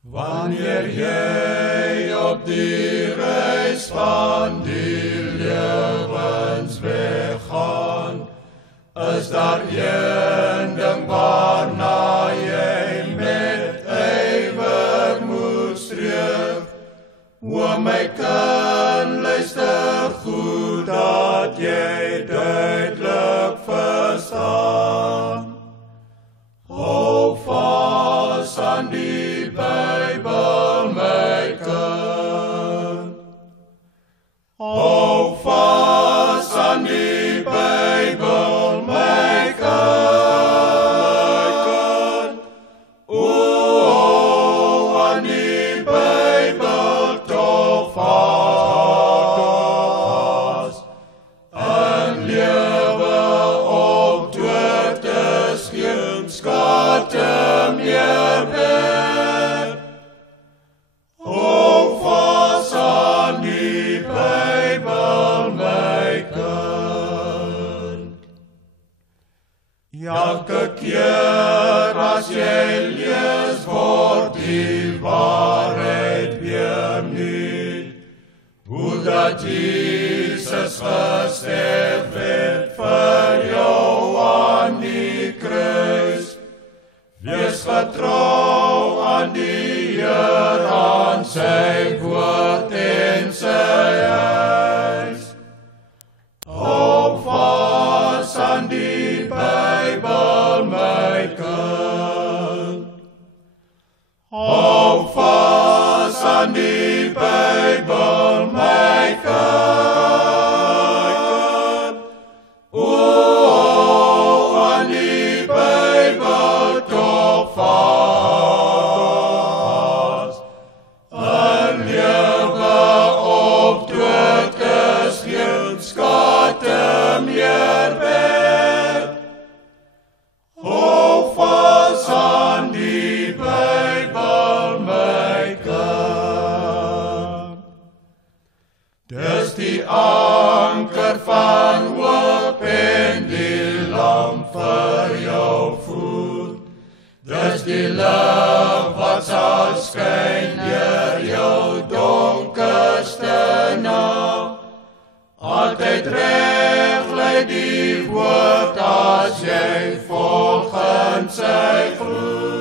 Wanneer jy op die reis van die lewensweg gaan, is daar een ding waarna jy met ywer moet streef. O my kind, luister goed dat jy duidelik verstaan. Hou vas aan die Bybel, my kind. Hou vas aan die Bybel, my kind. O, aan die Bybel toch vas. En lewe op dood is geen skade meer werd. Hou vas aan die Bybel, my kind. Elke keer as jy lees, word die waarheid weer nuut. Hoe dat Jesus gesterf het vir jou aan die kruis. Wees getrou aan die Heer, aan sy woord en sy huis. Hou vas aan die Bybel, my kind. Hou vas aan die Bybel, my kind. O, aan die Bybel toch vas. En lewe op dood is geen skade meer werd. Hou vas aan die Bybel, my kind. Dis die anker van hoop en die lamp vir jou voet. Dis die lig wat sal skyn deur jou donkerste nag. Altyd reg lei die woord as jy volgens sy groet.